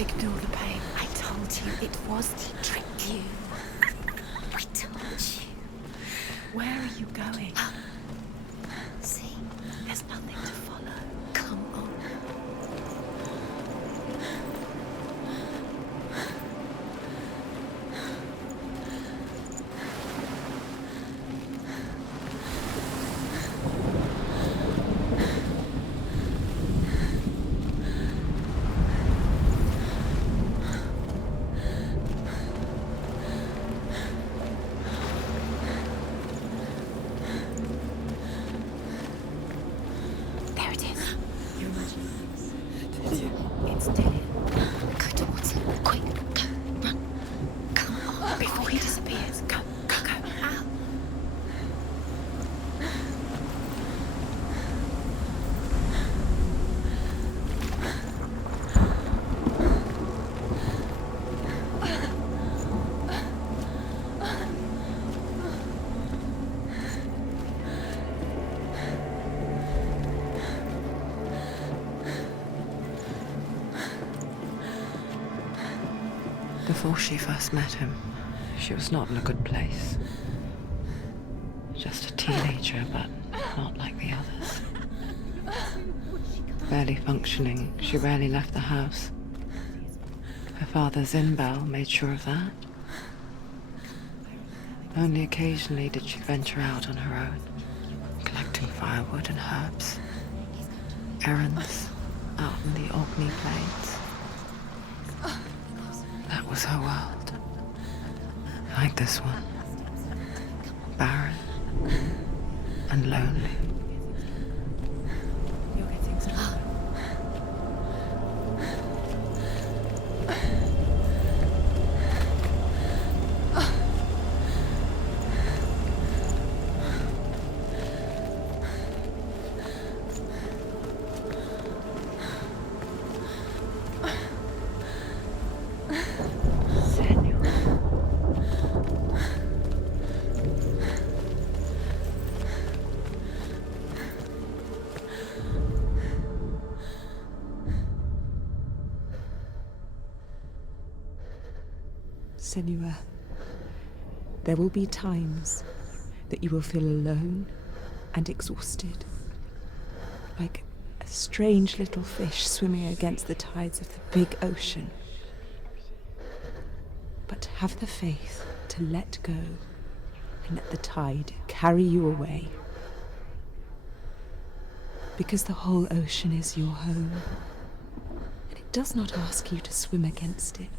Ignore the pain. I told you it was to trick you. I told you. Where are you going? See? There's nothing to follow. Come on. There it is. Your imaginings. It's dead. Go towards it. Quick, go, run. Come on, Before he disappears. Go, go, go. Ow. Before she first met him, she was not in a good place. Just a teenager, but not like the others. Barely functioning, she rarely left the house. Her father's in-bell made sure of that. Only occasionally did she venture out on her own, collecting firewood and herbs, errands out in the Orkney Plains. That was her world. Like this one. Barren and lonely. You're getting stronger. Senua, there will be times that you will feel alone and exhausted, like a strange little fish swimming against the tides of the big ocean. But have the faith to let go and let the tide carry you away. Because the whole ocean is your home, and it does not ask you to swim against it.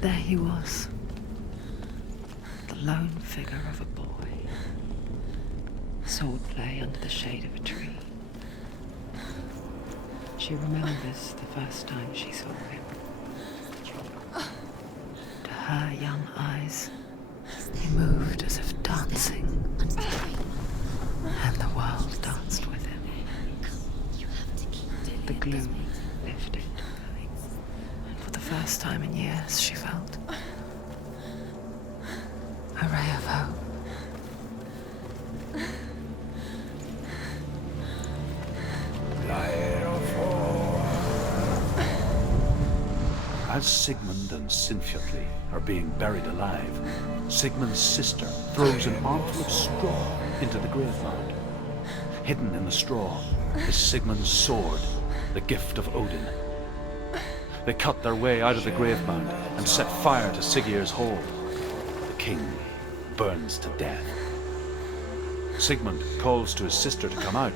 There he was, the lone figure of a boy. Swordplay under the shade of a tree. She remembers the first time she saw him. To her young eyes, he moved as if dancing, and the world danced with him. The gloom lifted, and for the first time in years she felt a ray of hope. As Sigmund and Sinfjotli are being buried alive, Sigmund's sister throws an armful of straw into the grave mound. Hidden in the straw is Sigmund's sword, the gift of Odin. They cut their way out of the grave mound and set fire to Siggeir's hall. The king burns to death. Sigmund calls to his sister to come out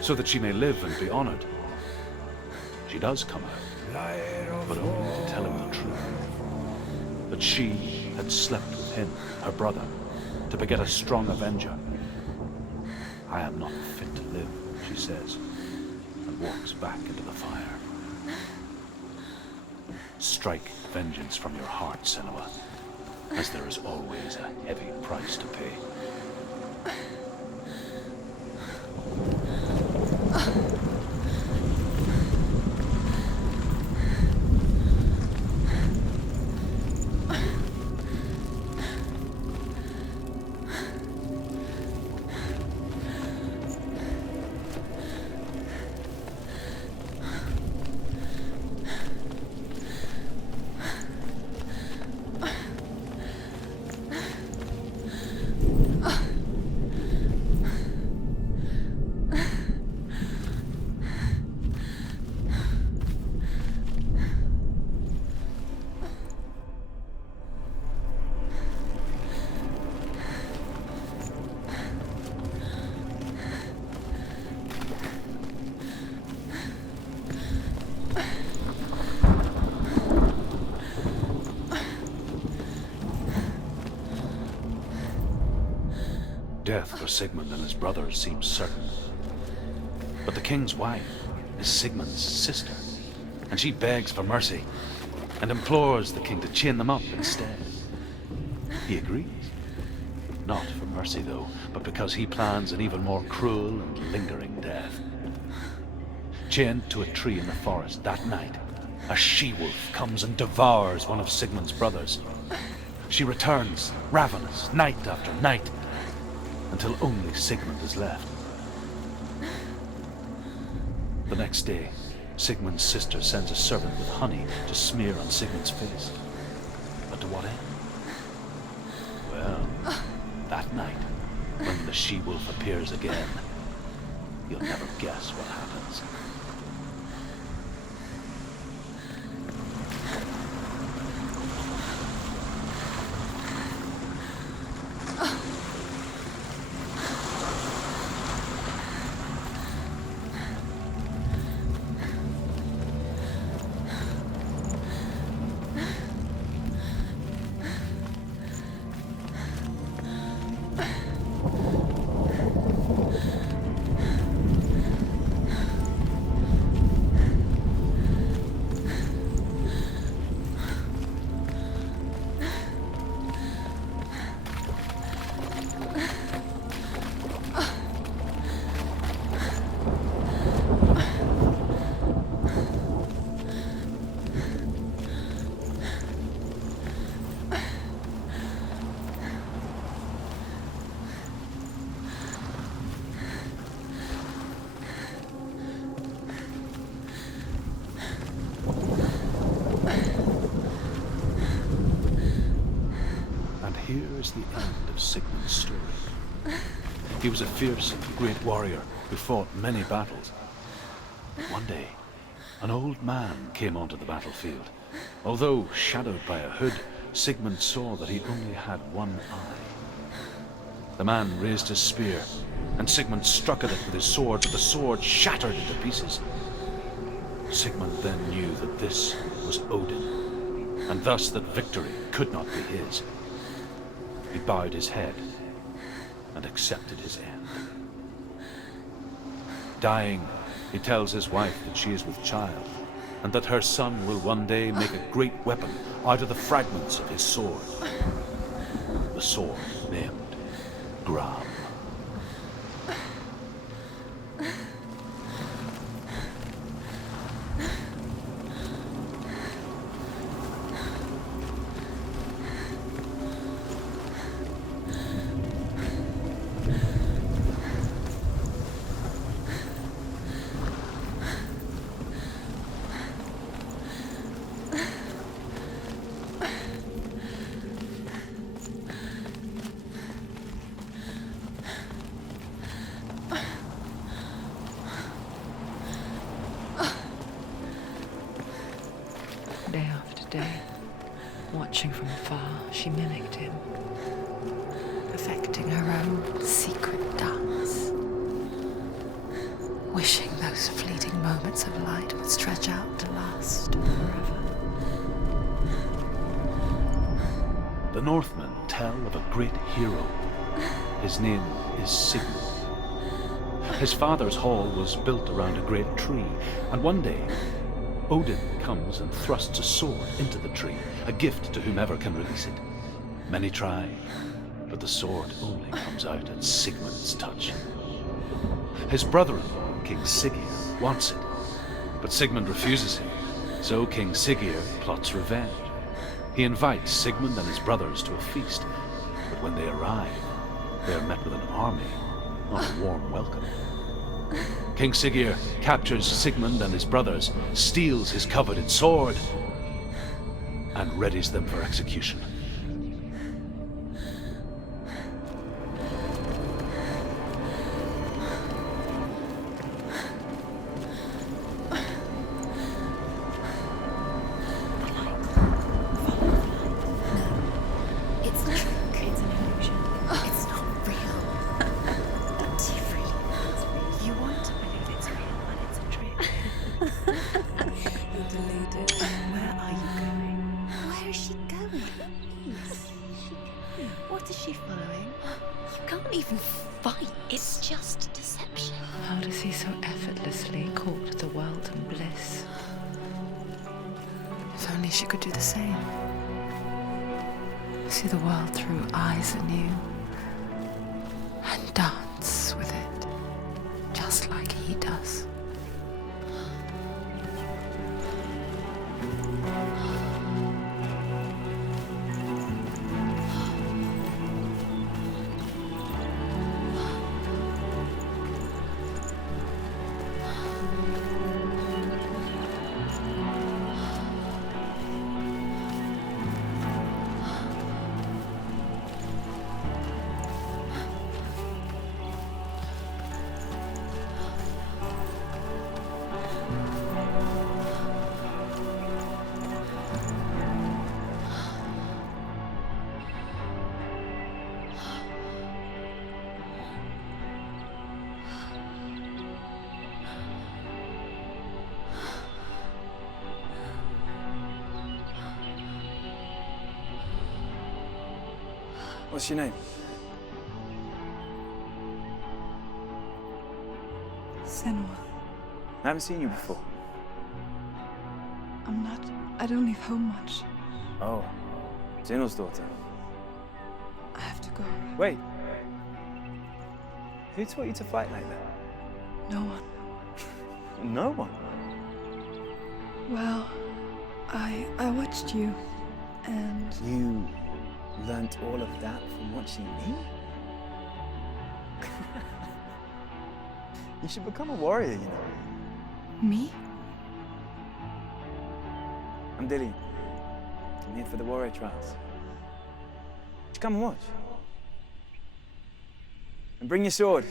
so that she may live and be honored. She does come out, but only to tell him the truth. That she had slept with him, her brother, to beget a strong avenger. I am not fit to live, she says, and walks back into the fire. Strike vengeance from your heart, Senua, as there is always a heavy price to pay. Death for Sigmund and his brothers seems certain. But the king's wife is Sigmund's sister, and she begs for mercy and implores the king to chain them up instead. He agrees. Not for mercy, though, but because he plans an even more cruel and lingering death. Chained to a tree in the forest that night, a she-wolf comes and devours one of Sigmund's brothers. She returns, ravenous, night after night, until only Sigmund is left. The next day, Sigmund's sister sends a servant with honey to smear on Sigmund's face. But to what end? Well, that night, when the she-wolf appears again, you'll never guess what happens. Here is the end of Sigmund's story. He was a fierce, great warrior who fought many battles. One day, an old man came onto the battlefield. Although shadowed by a hood, Sigmund saw that he only had one eye. The man raised his spear, and Sigmund struck at it with his sword, but the sword shattered into pieces. Sigmund then knew that this was Odin, and thus that victory could not be his. He bowed his head and accepted his end. Dying, he tells his wife that she is with child, and that her son will one day make a great weapon out of the fragments of his sword. The sword named Gram. Day after day, watching from afar, she mimicked him, perfecting her own secret dance, wishing those fleeting moments of light would stretch out to last forever. The Northmen tell of a great hero. His name is Sigmund, His father's hall was built around a great tree, and one day, Odin comes and thrusts a sword into the tree, a gift to whomever can release it. Many try, but the sword only comes out at Sigmund's touch. His brother-in-law, King Siggeir, wants it, but Sigmund refuses him, so King Siggeir plots revenge. He invites Sigmund and his brothers to a feast, but when they arrive, they are met with an army, not a warm welcome. King Siggeir captures Sigmund and his brothers, steals his coveted sword, and readies them for execution. It's not. It's an illusion. It's not real. Different. You want to believe it's real, but it's a trick. You're deluded. Where are you going? Where is she going? What is she following? You can't even fight. It's just deception. How does he so effortlessly court the world and bliss? If only she could do the same. See the world through eyes anew and dance with it, just like he does. What's your name? Senua. I haven't seen you before. I'm not. I don't leave home much. Oh, Zenua's daughter. I have to go. Wait. Who taught you to fight like that? No one. No one. Well, I watched you, and You learnt all of that from watching me? You should become a warrior, you know. me? I'm Dillian. I'm here for the warrior trials. Just come and watch. And bring your sword.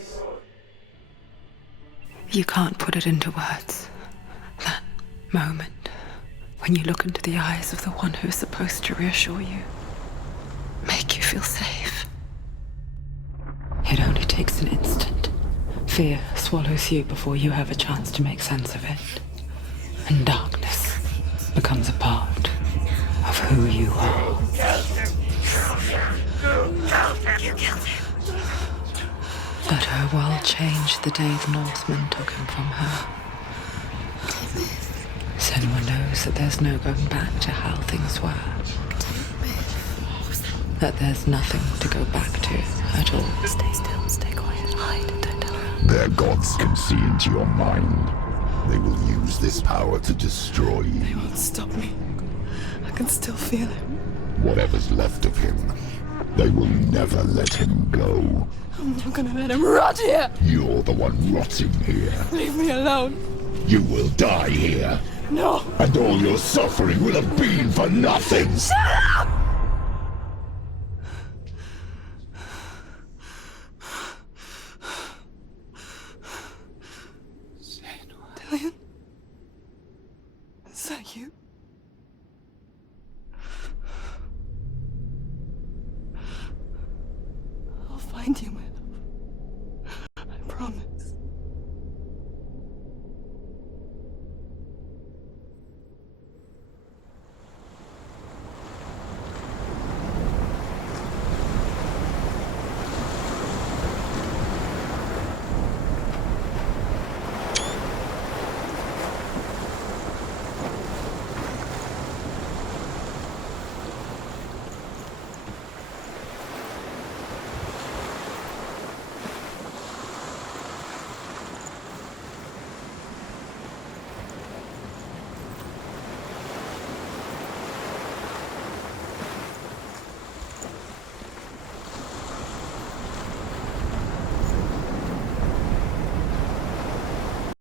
You can't put it into words. That moment when you look into the eyes of the one who is supposed to reassure you, make you feel safe. It only takes an instant. Fear swallows you before you have a chance to make sense of it. And darkness becomes a part of who you are. Let her world change the day the Northmen took him from her. Senua knows that there's no going back to how things were. That there's nothing to go back to at all. Stay still, stay quiet, hide, don't tell her. Their gods can see into your mind. They will use this power to destroy you. They won't stop me. I can still feel him. Whatever's left of him, they will never let him go. I'm not gonna let him rot here. You're the one rotting here. Leave me alone. You will die here. No. And all your suffering will have been for nothing. Shut up!